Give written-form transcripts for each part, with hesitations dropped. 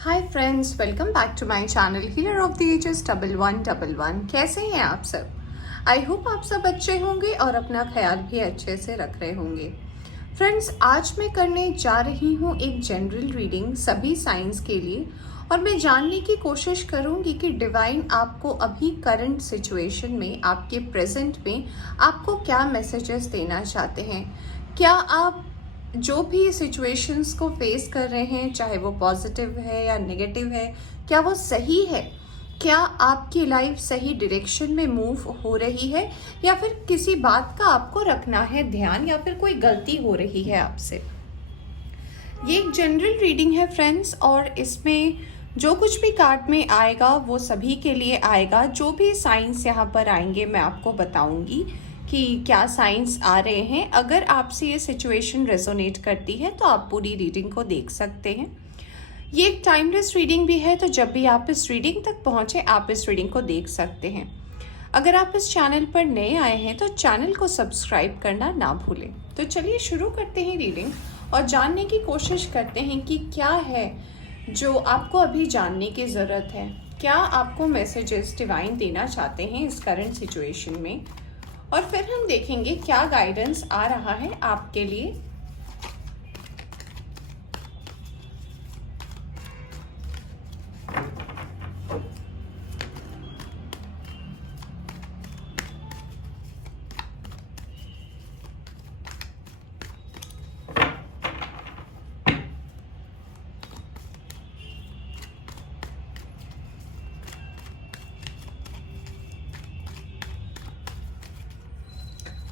Hi friends, welcome back to my channel healer of the ages 1111। कैसे हैं आप सब? आई होप आप सब अच्छे होंगे और अपना ख्याल भी अच्छे से रख रहे होंगे। फ्रेंड्स, आज मैं करने जा रही हूँ एक जनरल रीडिंग सभी साइंस के लिए, और मैं जानने की कोशिश करूँगी कि डिवाइन आपको अभी करंट सिचुएशन में, आपके प्रेजेंट में आपको क्या मैसेजेस देना चाहते हैं। क्या आप जो भी सिचुएशंस को फेस कर रहे हैं, चाहे वो पॉजिटिव है या नेगेटिव है, क्या वो सही है? क्या आपकी लाइफ सही डायरेक्शन में मूव हो रही है, या फिर किसी बात का आपको रखना है ध्यान, या फिर कोई गलती हो रही है आपसे? ये एक जनरल रीडिंग है फ्रेंड्स, और इसमें जो कुछ भी कार्ड में आएगा वो सभी के लिए आएगा। जो भी साइंस यहाँ पर आएंगे मैं आपको बताऊंगी कि क्या साइंस आ रहे हैं। अगर आपसे ये सिचुएशन रेजोनेट करती है तो आप पूरी रीडिंग को देख सकते हैं। ये एक टाइमलेस रीडिंग भी है, तो जब भी आप इस रीडिंग तक पहुँचे आप इस रीडिंग को देख सकते हैं। अगर आप इस चैनल पर नए आए हैं तो चैनल को सब्सक्राइब करना ना भूलें। तो चलिए शुरू करते हैं रीडिंग और जानने की कोशिश करते हैं कि क्या है जो आपको अभी जानने की ज़रूरत है। क्या आपको मैसेजेस डिवाइन देना चाहते हैं इस करंट सिचुएशन में, और फिर हम देखेंगे क्या गाइडेंस आ रहा है आपके लिए।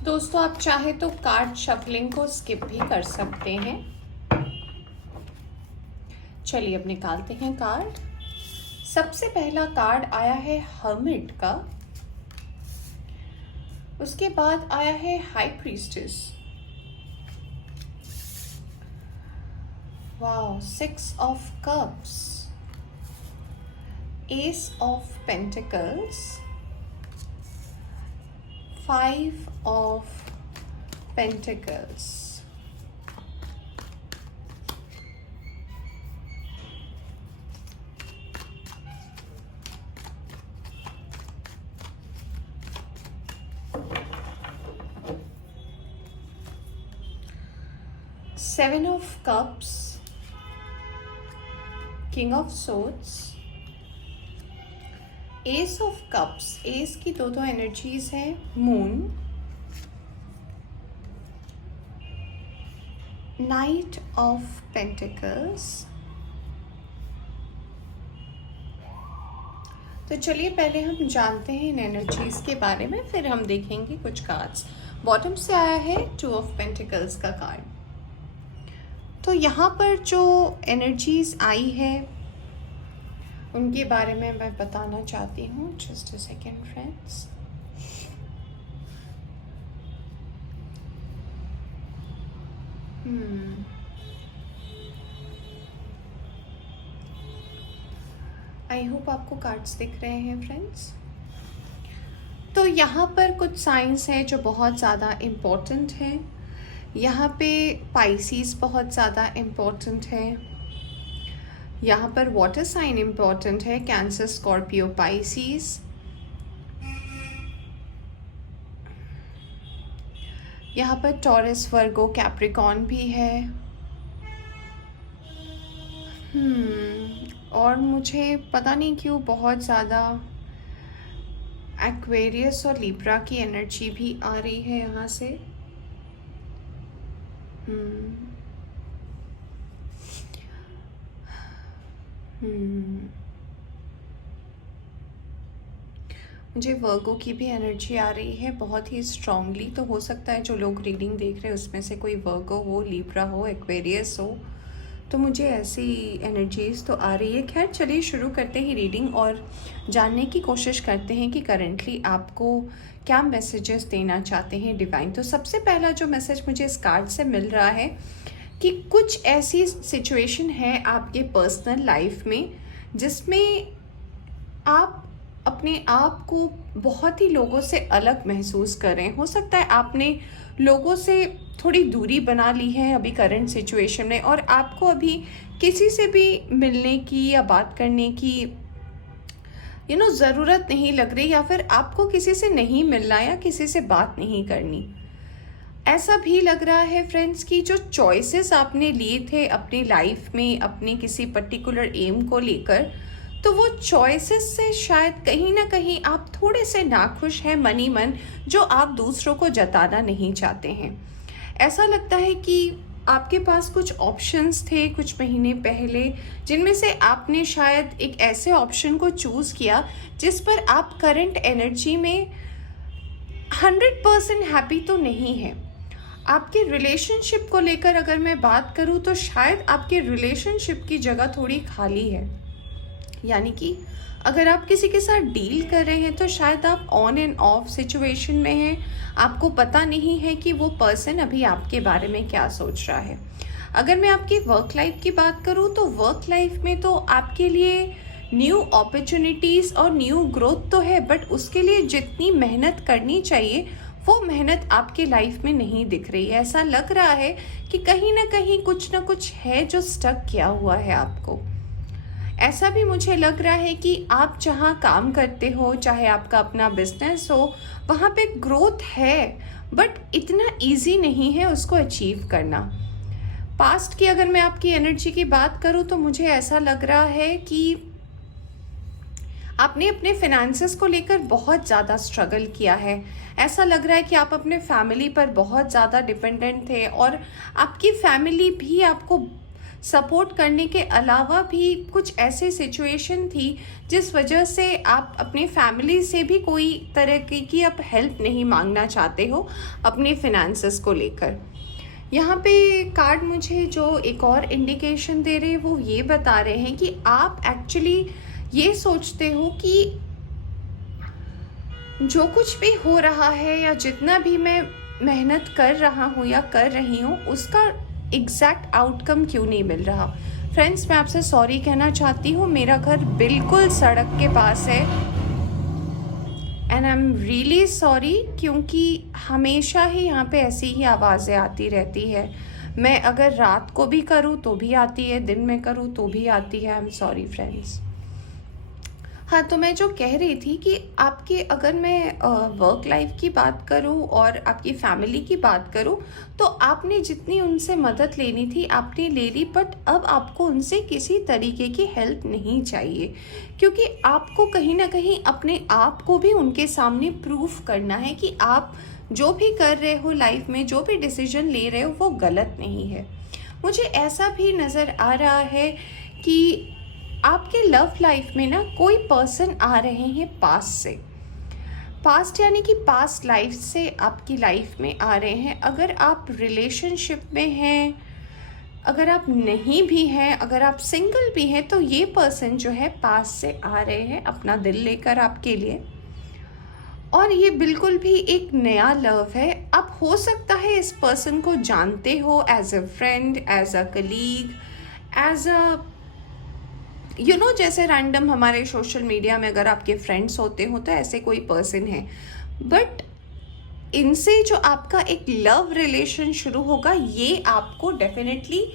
दोस्तों, आप चाहे तो कार्ड शफलिंग को स्किप भी कर सकते हैं। चलिए अब निकालते हैं कार्ड। सबसे पहला कार्ड आया है हर्मिट का, उसके बाद आया है high priestess. Wow, 6 of cups, S of pentacles, 5 of Pentacles, Seven of Cups, King of Swords, S of cups. S की दो एनर्जीज हैं, मून, नाइट ऑफ पेंटिकल्स। तो चलिए पहले हम जानते हैं इन एनर्जीज के बारे में, फिर हम देखेंगे कुछ कार्ड्स। बॉटम से आया है 2 ऑफ पेंटिकल्स का कार्ड। तो यहाँ पर जो एनर्जीज आई है उनके बारे में मैं बताना चाहती हूँ। Just a second friends. I hope आपको कार्ड्स दिख रहे हैं फ्रेंड्स। तो यहाँ पर कुछ साइंस है जो बहुत ज़्यादा इम्पोर्टेंट है। यहाँ पे पाइसिस बहुत ज़्यादा इम्पोर्टेंट है। यहाँ पर वाटर साइन इम्पोर्टेंट है, कैंसर, स्कॉर्पियो, पाइसिस। यहाँ पर टॉरस, वर्गो, कैप्रिकॉन भी है। और मुझे पता नहीं क्यों बहुत ज़्यादा एक्वेरियस और लिब्रा की एनर्जी भी आ रही है यहाँ से। मुझे वर्गो की भी एनर्जी आ रही है बहुत ही स्ट्रांगली। तो हो सकता है जो लोग रीडिंग देख रहे हैं उसमें से कोई वर्गो हो, लिब्रा हो, एक्वेरियस हो, तो मुझे ऐसी एनर्जीज तो आ रही है। खैर चलिए शुरू करते हैं रीडिंग और जानने की कोशिश करते हैं कि करंटली आपको क्या मैसेजेस देना चाहते हैं डिवाइन। तो सबसे पहला जो मैसेज मुझे इस कार्ड से मिल रहा है कि कुछ ऐसी सिचुएशन है आपके पर्सनल लाइफ में जिसमें आप अपने आप को बहुत ही लोगों से अलग महसूस कर रहे हैं। हो सकता है आपने लोगों से थोड़ी दूरी बना ली है अभी करंट सिचुएशन में, और आपको अभी किसी से भी मिलने की या बात करने की ज़रूरत नहीं लग रही, या फिर आपको किसी से नहीं मिलना या किसी से बात नहीं करनी। ऐसा भी लग रहा है फ्रेंड्स कि जो चॉइसेस आपने लिए थे अपनी लाइफ में अपने किसी पर्टिकुलर एम को लेकर, तो वो चॉइसेस से शायद कहीं ना कहीं आप थोड़े से नाखुश हैं मन ही मन, जो आप दूसरों को जताना नहीं चाहते हैं। ऐसा लगता है कि आपके पास कुछ ऑप्शंस थे कुछ महीने पहले, जिनमें से आपने शायद एक ऐसे ऑप्शन को चूज़ किया जिस पर आप करंट एनर्जी में 100% हैप्पी तो नहीं है। आपके रिलेशनशिप को लेकर अगर मैं बात करूं तो शायद आपके रिलेशनशिप की जगह थोड़ी खाली है। यानी कि अगर आप किसी के साथ डील कर रहे हैं तो शायद आप ऑन एंड ऑफ सिचुएशन में हैं, आपको पता नहीं है कि वो पर्सन अभी आपके बारे में क्या सोच रहा है। अगर मैं आपकी वर्क लाइफ की बात करूं तो वर्क लाइफ में तो आपके लिए न्यू अपॉर्चुनिटीज़ और न्यू ग्रोथ तो है, बट उसके लिए जितनी मेहनत करनी चाहिए वो मेहनत आपके लाइफ में नहीं दिख रही है। ऐसा लग रहा है कि कहीं ना कहीं कुछ ना कुछ है जो स्टक किया हुआ है आपको। ऐसा भी मुझे लग रहा है कि आप जहाँ काम करते हो, चाहे आपका अपना बिजनेस हो, वहाँ पे ग्रोथ है, बट इतना इजी नहीं है उसको अचीव करना। पास्ट की अगर मैं आपकी एनर्जी की बात करूँ तो मुझे ऐसा लग रहा है कि आपने अपने फिनेंसेस को लेकर बहुत ज़्यादा स्ट्रगल किया है। ऐसा लग रहा है कि आप अपने फैमिली पर बहुत ज़्यादा डिपेंडेंट थे, और आपकी फैमिली भी आपको सपोर्ट करने के अलावा भी कुछ ऐसी सिचुएशन थी जिस वजह से आप अपनी फैमिली से भी कोई तरह की आप हेल्प नहीं मांगना चाहते हो अपने फिनेंसेस को लेकर। यहाँ पे कार्ड मुझे जो एक और इंडिकेशन दे रहे हैं वो ये बता रहे हैं कि आप एक्चुअली ये सोचते हो कि जो कुछ भी हो रहा है या जितना भी मैं मेहनत कर रहा हूँ या कर रही हूँ उसका एग्जैक्ट आउटकम क्यों नहीं मिल रहा। फ्रेंड्स, मैं आपसे सॉरी कहना चाहती हूँ, मेरा घर बिल्कुल सड़क के पास है and I am really sorry, क्योंकि हमेशा ही यहाँ पे ऐसी ही आवाज़ें आती रहती है। मैं अगर रात को भी करूँ तो भी आती है, दिन में करूँ तो भी आती है। I am sorry friends. हाँ, तो मैं जो कह रही थी कि आपके अगर मैं वर्क लाइफ की बात करूँ और आपकी फैमिली की बात करूँ तो आपने जितनी उनसे मदद लेनी थी आपने ले ली, बट अब आपको उनसे किसी तरीके की हेल्प नहीं चाहिए, क्योंकि आपको कहीं ना कहीं अपने आप को भी उनके सामने प्रूफ करना है कि आप जो भी कर रहे हो लाइफ में, जो भी डिसीजन ले रहे हो वो गलत नहीं है। मुझे ऐसा भी नज़र आ रहा है कि आपके लव लाइफ में ना कोई पर्सन आ रहे हैं पास्ट से, पास्ट यानी कि पास्ट लाइफ से आपकी लाइफ में आ रहे हैं। अगर आप रिलेशनशिप में हैं, अगर आप नहीं भी हैं, अगर आप सिंगल भी हैं, तो ये पर्सन जो है पास्ट से आ रहे हैं अपना दिल लेकर आपके लिए, और ये बिल्कुल भी एक नया लव है। आप हो सकता है इस पर्सन को जानते हो as a friend, as a colleague, as a जैसे रैंडम हमारे सोशल मीडिया में अगर आपके फ्रेंड्स होते हो तो ऐसे कोई पर्सन है, बट इनसे जो आपका एक लव रिलेशन शुरू होगा ये आपको डेफिनेटली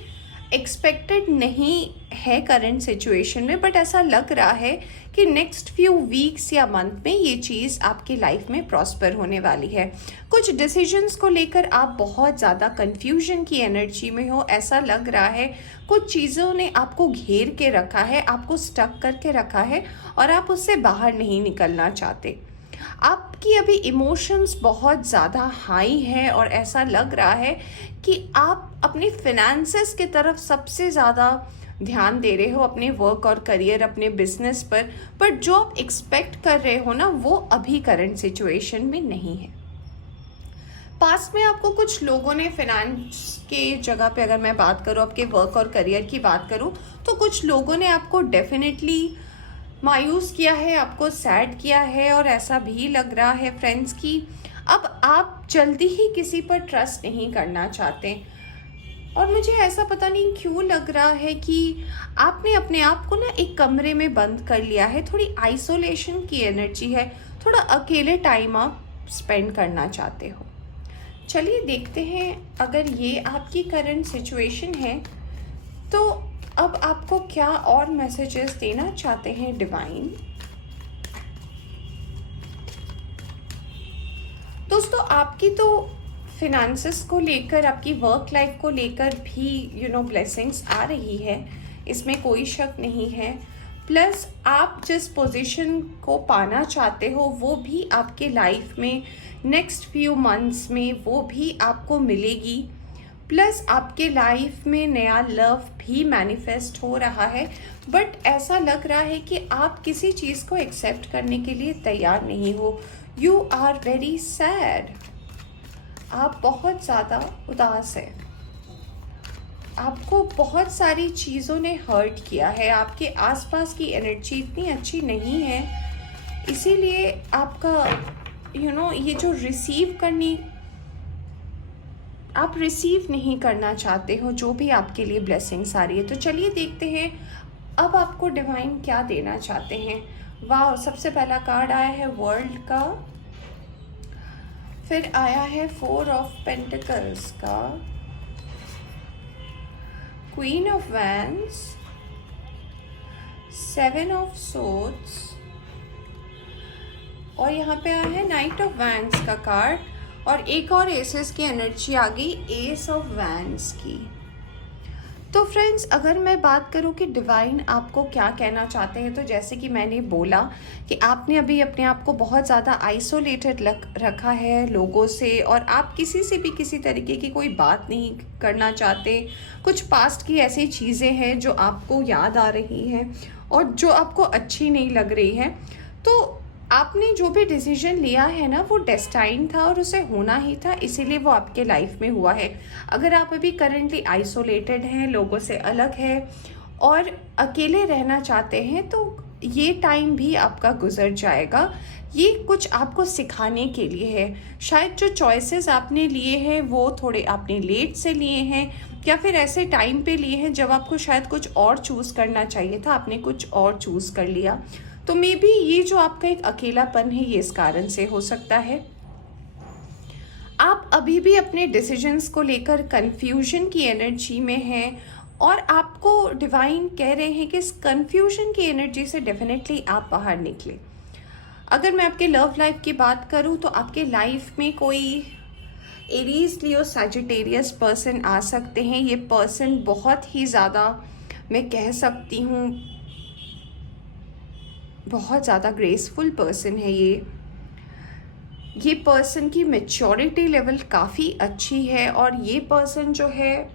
एक्सपेक्टेड नहीं है करंट सिचुएशन में, बट ऐसा लग रहा है कि नेक्स्ट फ्यू वीक्स या मंथ में ये चीज़ आपकी लाइफ में प्रॉस्पर होने वाली है। कुछ डिसीजंस को लेकर आप बहुत ज़्यादा कंफ्यूजन की एनर्जी में हो, ऐसा लग रहा है कुछ चीज़ों ने आपको घेर के रखा है, आपको स्टक करके रखा है और आप उससे बाहर नहीं निकलना चाहते। आपकी अभी इमोशंस बहुत ज़्यादा हाई है और ऐसा लग रहा है कि आप अपने फिनेंसेस की तरफ सबसे ज़्यादा ध्यान दे रहे हो, अपने वर्क और करियर, अपने बिजनेस पर जो आप एक्सपेक्ट कर रहे हो ना वो अभी करंट सिचुएशन में नहीं है। पास्ट में आपको कुछ लोगों ने फिनेंस के जगह पे, अगर मैं बात करूँ आपके वर्क और करियर की बात करूँ, तो कुछ लोगों ने आपको डेफिनेटली मायूस किया है, आपको सैड किया है, और ऐसा भी लग रहा है फ्रेंड्स कि अब आप जल्दी ही किसी पर ट्रस्ट नहीं करना चाहते। और मुझे ऐसा पता नहीं क्यों लग रहा है कि आपने अपने आप को ना एक कमरे में बंद कर लिया है, थोड़ी आइसोलेशन की एनर्जी है, थोड़ा अकेले टाइम आप स्पेंड करना चाहते हो। चलिए देखते हैं, अगर ये आपकी करंट सिचुएशन है तो अब आपको क्या और मैसेजेस देना चाहते हैं डिवाइन। दोस्तों, आपकी तो फिनेंसेस को लेकर, आपकी वर्क लाइफ को लेकर भी ब्लेसिंग्स आ रही है, इसमें कोई शक नहीं है। प्लस आप जिस पोजीशन को पाना चाहते हो वो भी आपके लाइफ में नेक्स्ट फ्यू मंथ्स में वो भी आपको मिलेगी। प्लस आपके लाइफ में नया लव भी मैनिफेस्ट हो रहा है, बट ऐसा लग रहा है कि आप किसी चीज़ को एक्सेप्ट करने के लिए तैयार नहीं हो। यू आर वेरी सैड, आप बहुत ज़्यादा उदास है, आपको बहुत सारी चीज़ों ने हर्ट किया है, आपके आसपास की एनर्जी इतनी अच्छी नहीं है, इसीलिए आपका ये जो आप रिसीव नहीं करना चाहते हो जो भी आपके लिए ब्लेसिंग्स आ रही है। तो चलिए देखते हैं अब आपको डिवाइन क्या देना चाहते हैं। वाह, सबसे पहला कार्ड आया है वर्ल्ड का, फिर आया है 4 ऑफ पेंटिकल्स का, queen of wands, 7 of swords, और यहाँ पे आया है नाइट ऑफ वैंड्स का कार्ड, और एक और एसेस की एनर्जी आ गई, एस ऑफ वैंड्स की। तो फ्रेंड्स, अगर मैं बात करूं कि डिवाइन आपको क्या कहना चाहते हैं, तो जैसे कि मैंने बोला कि आपने अभी अपने आप को बहुत ज़्यादा आइसोलेटेड रखा है लोगों से, और आप किसी से भी किसी तरीके की कोई बात नहीं करना चाहते। कुछ पास्ट की ऐसी चीज़ें हैं जो आपको याद आ रही हैं और जो आपको अच्छी नहीं लग रही है। तो आपने जो भी डिसीजन लिया है ना, वो डेस्टाइन था और उसे होना ही था, इसीलिए वो आपके लाइफ में हुआ है। अगर आप अभी करंटली आइसोलेटेड हैं, लोगों से अलग है और अकेले रहना चाहते हैं, तो ये टाइम भी आपका गुजर जाएगा। ये कुछ आपको सिखाने के लिए है। शायद जो चॉइसेस आपने लिए हैं वो थोड़े आपने लेट से लिए हैं, या फिर ऐसे टाइम पे लिए हैं जब आपको शायद कुछ और चूज़ करना चाहिए था, आपने कुछ और चूज़ कर लिया। तो मे बी ये जो आपका एक अकेलापन है, ये इस कारण से हो सकता है। आप अभी भी अपने डिसीजंस को लेकर कंफ्यूजन की एनर्जी में हैं, और आपको डिवाइन कह रहे हैं कि इस कंफ्यूजन की एनर्जी से डेफिनेटली आप बाहर निकले। अगर मैं आपके लव लाइफ की बात करूं तो आपके लाइफ में कोई एरीज, लियो, सैजिटेरियस पर्सन आ सकते हैं। ये पर्सन बहुत ही ज़्यादा, मैं कह सकती हूँ, बहुत ज़्यादा ग्रेसफुल पर्सन है। ये पर्सन की मैच्योरिटी लेवल काफ़ी अच्छी है, और ये पर्सन जो है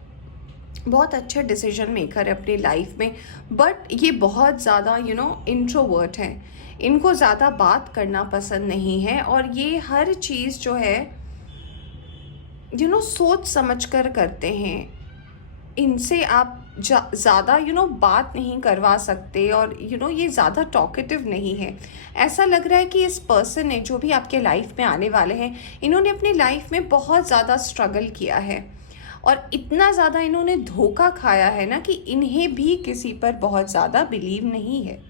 बहुत अच्छा डिसीजन मेकर है अपनी लाइफ में, बट ये बहुत ज़्यादा इंट्रोवर्ट है। इनको ज़्यादा बात करना पसंद नहीं है, और ये हर चीज़ जो है सोच समझ कर करते हैं। इनसे आप ज़्यादा बात नहीं करवा सकते, और ये ज़्यादा टॉकेटिव नहीं है। ऐसा लग रहा है कि इस पर्सन ने, जो भी आपके लाइफ में आने वाले हैं, इन्होंने अपनी लाइफ में बहुत ज़्यादा स्ट्रगल किया है, और इतना ज़्यादा इन्होंने धोखा खाया है ना कि इन्हें भी किसी पर बहुत ज़्यादा बिलीव नहीं है।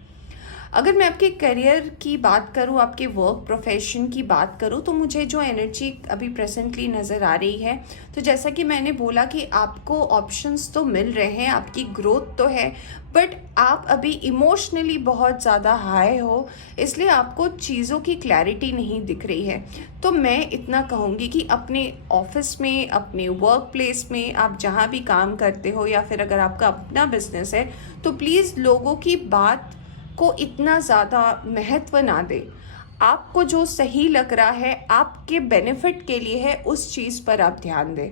अगर मैं आपके करियर की बात करूं, आपके वर्क प्रोफेशन की बात करूं, तो मुझे जो एनर्जी अभी प्रेजेंटली नज़र आ रही है, तो जैसा कि मैंने बोला कि आपको ऑप्शंस तो मिल रहे हैं, आपकी ग्रोथ तो है, बट आप अभी इमोशनली बहुत ज़्यादा हाई हो, इसलिए आपको चीज़ों की क्लैरिटी नहीं दिख रही है। तो मैं इतना कहूँगी कि अपने ऑफिस में, अपने वर्क प्लेस में, आप जहाँ भी काम करते हो, या फिर अगर आपका अपना बिजनेस है, तो प्लीज़ लोगों की बात को इतना ज़्यादा महत्व ना दे। आपको जो सही लग रहा है, आपके बेनिफिट के लिए है, उस चीज़ पर आप ध्यान दें।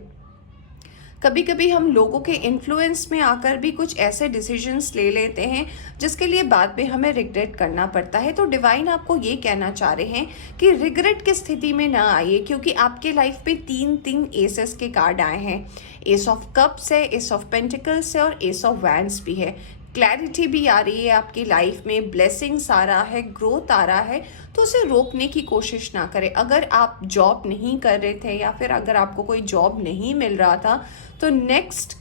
कभी कभी हम लोगों के इन्फ्लुएंस में आकर भी कुछ ऐसे डिसीजंस ले लेते हैं जिसके लिए बाद में हमें रिग्रेट करना पड़ता है। तो डिवाइन आपको ये कहना चाह रहे हैं कि रिग्रेट की स्थिति में ना आइए, क्योंकि आपके लाइफ पे तीन एसेस के कार्ड आए हैं। एस ऑफ कप्स है, एस ऑफ पेंटिकल्स है, और एस ऑफ वैंड्स भी है। क्लैरिटी भी आ रही है आपकी लाइफ में, ब्लेसिंग्स आ रहा है, ग्रोथ आ रहा है, तो उसे रोकने की कोशिश ना करें। अगर आप जॉब नहीं कर रहे थे, या फिर अगर आपको कोई जॉब नहीं मिल रहा था, तो नेक्स्ट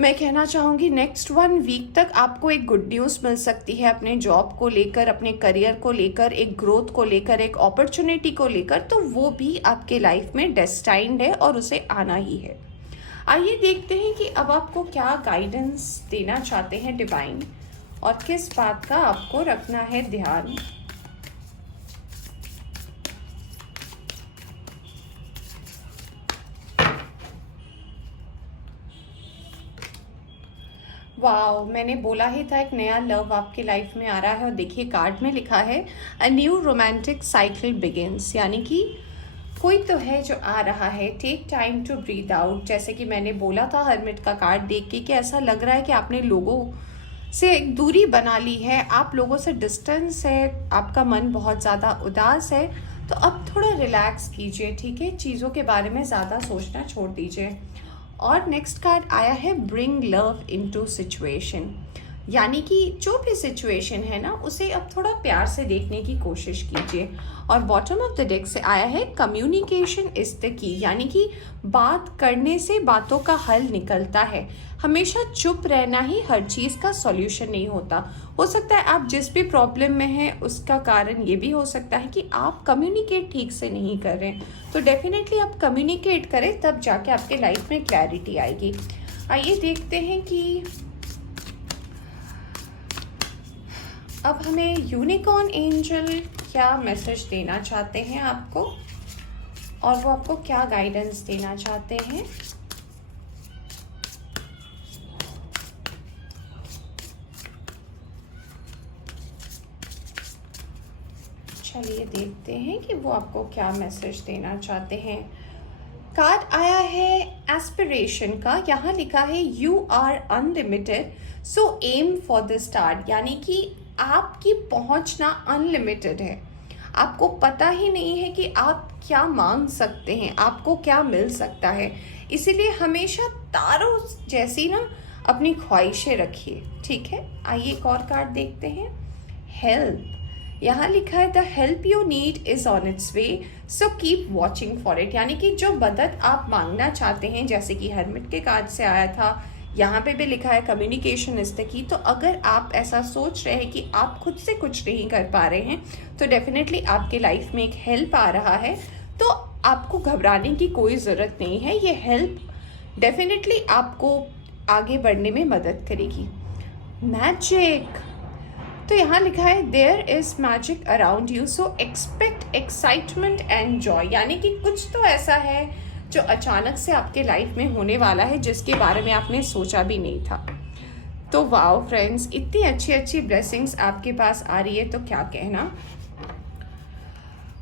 मैं कहना चाहूँगी नेक्स्ट 1 वीक तक आपको एक गुड न्यूज़ मिल सकती है अपने जॉब को लेकर, अपने करियर को लेकर, एक ग्रोथ को लेकर, एक अपॉर्चुनिटी को लेकर, तो वो भी आपके लाइफ में डेस्टाइन्ड है और उसे आना ही है। आइए देखते हैं कि अब आपको क्या गाइडेंस देना चाहते हैं डिवाइन और किस बात का आपको रखना है ध्यान। वाओ, मैंने बोला ही था एक नया लव आपकी लाइफ में आ रहा है और देखिए कार्ड में लिखा है a new romantic cycle begins, यानी कि कोई तो है जो आ रहा है। Take time to breathe out, जैसे कि मैंने बोला था हर्मिट का कार्ड देख के कि ऐसा लग रहा है कि आपने लोगों से एक दूरी बना ली है, आप लोगों से डिस्टेंस है, आपका मन बहुत ज़्यादा उदास है। तो अब थोड़ा रिलैक्स कीजिए, ठीक है, चीज़ों के बारे में ज़्यादा सोचना छोड़ दीजिए। और नेक्स्ट कार्ड आया है ब्रिंग लव इनटू सिचुएशन, यानी कि जो भी सिचुएशन है ना उसे अब थोड़ा प्यार से देखने की कोशिश कीजिए। और बॉटम ऑफ द डेक से आया है कम्युनिकेशन इज द की, यानी कि बात करने से बातों का हल निकलता है। हमेशा चुप रहना ही हर चीज़ का सॉल्यूशन नहीं होता। हो सकता है आप जिस भी प्रॉब्लम में हैं उसका कारण ये भी हो सकता है कि आप कम्युनिकेट ठीक से नहीं कर रहे हैं। तो डेफिनेटली आप कम्युनिकेट करें, तब जाके आपके लाइफ में क्लैरिटी आएगी। आइए देखते हैं कि अब हमें यूनिकॉर्न एंजल क्या मैसेज देना चाहते हैं आपको और वो आपको क्या गाइडेंस देना चाहते हैं। चलिए देखते हैं कि वो आपको क्या मैसेज देना चाहते हैं। कार्ड आया है एस्पिरेशन का, यहाँ लिखा है you are unlimited so aim for the start, यानी कि आपकी पहुंचना अनलिमिटेड है। आपको पता ही नहीं है कि आप क्या मांग सकते हैं, आपको क्या मिल सकता है, इसीलिए हमेशा तारों जैसी ना अपनी ख्वाहिशें रखिए, ठीक है। आइए एक और कार्ड देखते हैं। हेल्प, यहाँ लिखा है the help you need is on it's way so keep watching for it, यानी कि जो मदद आप मांगना चाहते हैं, जैसे कि हरमिट के कार्ड से आया था, यहाँ पे भी लिखा है कम्युनिकेशन इज द की। तो अगर आप ऐसा सोच रहे हैं कि आप खुद से कुछ नहीं कर पा रहे हैं, तो डेफिनेटली आपके लाइफ में एक हेल्प आ रहा है, तो आपको घबराने की कोई ज़रूरत नहीं है। ये हेल्प डेफिनेटली आपको आगे बढ़ने में मदद करेगी। मैजिक, तो यहाँ लिखा है there is magic around you so expect excitement and joy, यानी कि कुछ तो ऐसा है जो अचानक से आपके लाइफ में होने वाला है जिसके बारे में आपने सोचा भी नहीं था। तो वाओ फ्रेंड्स, इतनी अच्छी अच्छी ब्लेसिंग्स आपके पास आ रही है, तो क्या कहना।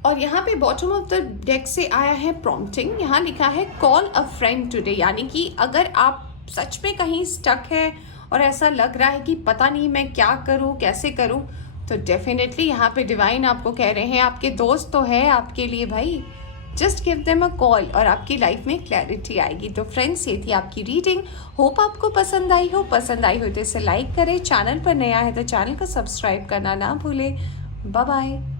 और यहाँ पे बॉटम ऑफ द डेक से आया है प्रॉम्प्टिंग, यहाँ लिखा है कॉल अ फ्रेंड टुडे, यानी कि अगर आप सच में कहीं स्टक है और ऐसा लग रहा है कि पता नहीं मैं क्या करूँ, कैसे करूँ, तो डेफिनेटली यहाँ पे डिवाइन आपको कह रहे हैं आपके दोस्त तो है आपके लिए भाई, just give them a call और आपकी लाइफ में क्लैरिटी आएगी। तो फ्रेंड्स, ये थी आपकी रीडिंग। होप आपको पसंद आई हो तो इसे लाइक करें, चैनल पर नया है तो चैनल को सब्सक्राइब करना ना भूलें। Bye bye.